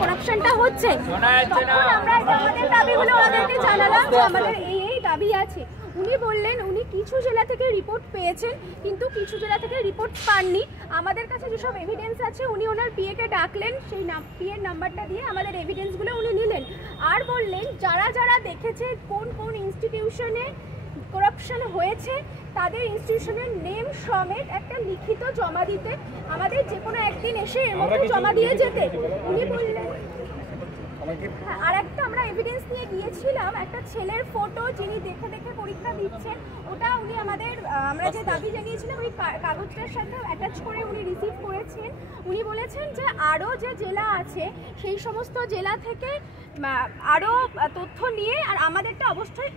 করাপশনটা হচ্ছে। তখন আমরা আমাদের দাবিগুলো ওনাদেরকে জানালাম যে আমাদের এই দাবি আছে। উনি বললেন উনি কিছু জেলা থেকে রিপোর্ট পেয়েছেন, কিন্তু কিছু জেলা থেকে রিপোর্ট পাননি। আমাদের কাছে যেসব এভিডেন্স আছে উনি ওনার পিএকে ডাকলেন, সেই পিএর নাম্বারটা দিয়ে আমাদের এভিডেন্সগুলো উনি নিলেন। আর বললেন যারা যারা দেখেছে কোন কোন ইনস্টিটিউশনে করাপশন হয়েছে তাদের ইনস্টিটিউশনের নেম সমেত একটা লিখিত জমা দিতে, আমাদের যে কোনো একদিন এসে এর মধ্যে জমা দিয়ে যেতে উনি বললেন। আর একটা আমরা এভিডেন্স নিয়ে গিয়েছিলাম, একটা ছেলের ফটো যিনি দেখে দেখে পরীক্ষা দিচ্ছেন, ওটা উনি আমাদের আমরা যে দাবি জানিয়েছিলাম ওই কাগজটার সাথে অ্যাটাচ করে উনি রিসিভ করেছেন। উনি বলেছেন যে আরও যে জেলা আছে সেই সমস্ত জেলা থেকে আরও তথ্য নিয়ে আর আমাদেরটা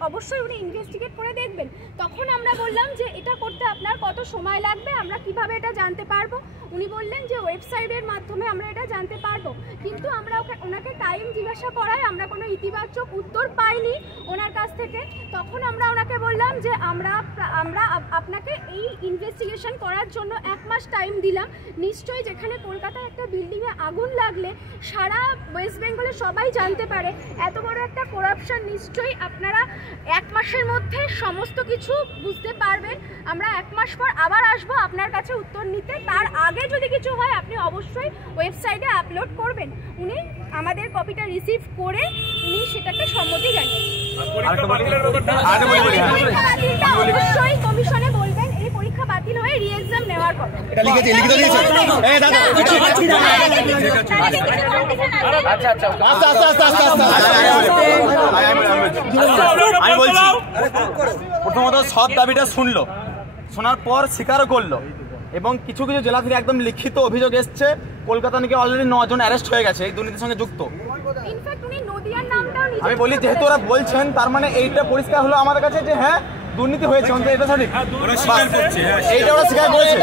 অবশ্যই উনি ইনভেস্টিগেট করে দেখবেন। তখন আমরা বললাম যে এটা করতে আপনার কত সময় লাগবে, আমরা কিভাবে এটা জানতে পারবো। উনি বললেন যে ওয়েবসাইটের মাধ্যমে আমরা এটা জানতে পারবো, কিন্তু আমরা ওনাকে টাইম জিজ্ঞাসা করায় আমরা কোনো ইতিবাচক উত্তর পাইনি ওনার কাছ থেকে। তখন আমরা ওনাকে বললাম যে আমরা আপনাকে এই ইনভেস্টিগেশন করার জন্য 1 মাস টাইম দিলাম। নিশ্চয়ই যেখানে কলকাতায় একটা বিল্ডিংয়ে আগুন লাগলে সারা ওয়েস্ট বেঙ্গলে সবাই জানতে পারে, এত বড় একটা করাপশন নিশ্চয়ই আপনারা 1 মাসের মধ্যে সমস্ত কিছু বুঝতে পারবেন। আমরা 1 মাস পর আবার আসবো আপনার কাছে উত্তর নিতে, তার আগে যদি কিছু হয় আপনি অবশ্যই ওয়েবসাইটে আপলোড করবেন। উনি আমাদের কপিটা রিসিভ করে উনি সেটাকে সম্মতি জানিয়েছেন। অবশ্যই কমিশনে বলবেন এই পরীক্ষা বাতিল হয়ে রি-এক্সাম নেওয়ার কথা। আমি বলছি প্রথমত সব দাবিটা শুনলো, শোনার পর স্বীকারও করলো, এবং কিছু কিছু জেলা থেকে একদম লিখিত অভিযোগ এসছে কলকাতা নাকি অলরেডি 9 জন অ্যারেস্ট হয়ে গেছে এই দুর্নীতির সঙ্গে যুক্ত। আমি বলি যেহেতু ওরা বলছেন তার মানে এইটা পরিষ্কার হলো আমাদের কাছে যে হ্যাঁ দুর্নীতি হয়েছে, অন্তত এটা সঠিক, এইটা ওরা স্বীকার করেছে।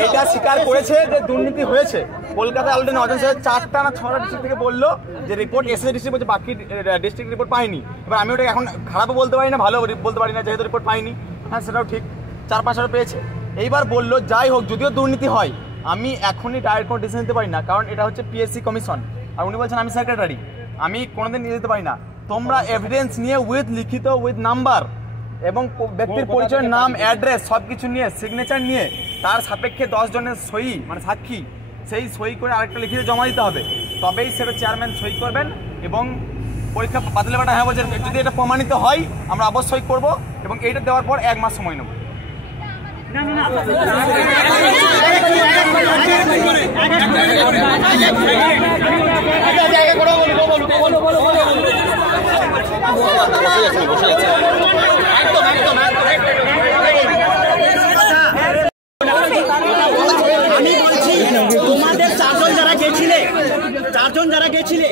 এইটা স্বীকার করেছে যে দুর্নীতি হয়েছে। কলকাতায় অলরেডি 9 জন 4টা না 6টা ডিস্ট্রিক্ট থেকে বললো যে রিপোর্ট এসএসসি ডিস্ট্রিক্ট বলছে, বাকি ডিস্ট্রিক্ট রিপোর্ট পাইনি। এবার আমি ওটা এখন খারাপও বলতে পারি না, ভালো বলতে পারি না, যেহেতু রিপোর্ট পাইনি। হ্যাঁ সেটাও ঠিক, 4-5টা পেয়েছে। এইবার বললো যাই হোক যদিও দুর্নীতি হয় আমি এখনই ডাইরেক্ট কোনো ডিসিশন নিতে পারি না, কারণ এটা হচ্ছে পিএসসি কমিশন। আর উনি বলছেন আমি সেক্রেটারি, আমি কোনোদিন নিয়ে যেতে পারি না। তোমরা এভিডেন্স নিয়ে উইথ লিখিত উইথ নাম্বার এবং ব্যক্তির পরিচয়, নাম, অ্যাড্রেস সব কিছু নিয়ে সিগনেচার নিয়ে তার সাপেক্ষে 10 জনের সই মানে সাক্ষী, সেই সই করে আরেকটা লিখিত জমা দিতে হবে, তবেই সেটা চেয়ারম্যান সই করবেন এবং পরীক্ষা বাতিল ব্যাপারটা হ্যাঁ বলছেন। যদি এটা প্রমাণিত হয় আমরা অবশ্যই করব এবং এইটা দেওয়ার পর 1 মাস সময় নেব। আমি বলছি তোমাদের 4 জন যারা গেছিলে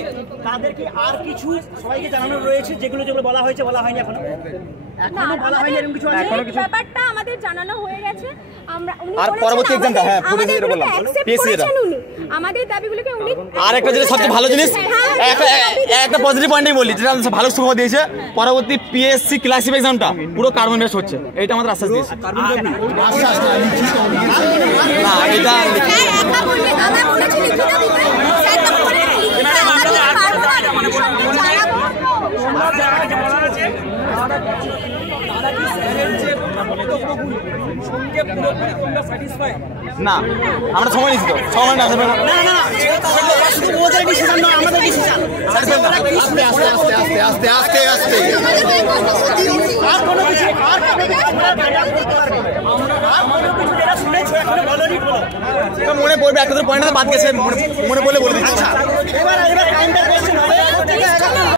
তাদেরকে আর কিছু সবাইকে জানানো রয়েছে, যেগুলো বলা হয়েছে বলা হয়নি এখনো বলা হয়নি, এরকম কিছু আছে? ব্যাপারটা আমাদের জানানো হয়ে গেছে। আমরা আর পরবর্তী এক্সামটা হ্যাঁ পুলিশ এর বললাম পিএসসি এর আমাদের দাবিগুলোকে উনি আর একটা যেটা সবচেয়ে ভালো জিনিস একটা পজিটিভ পয়েন্টই বলি, যেটা ভালো সুখবর দিয়েছে, পরবর্তী পিএসসি ক্লাসিক এক্সামটা পুরো কার্বন বেস হচ্ছে, এইটা আমাদের আশ্বাস দিয়েছে। না এটা না আমরা সময় নিচ্ছি তো, সময় না মনে পড়বে একটা পয়েন্ট বাদ গেছে, মনে পড়লে বলে দিচ্ছি।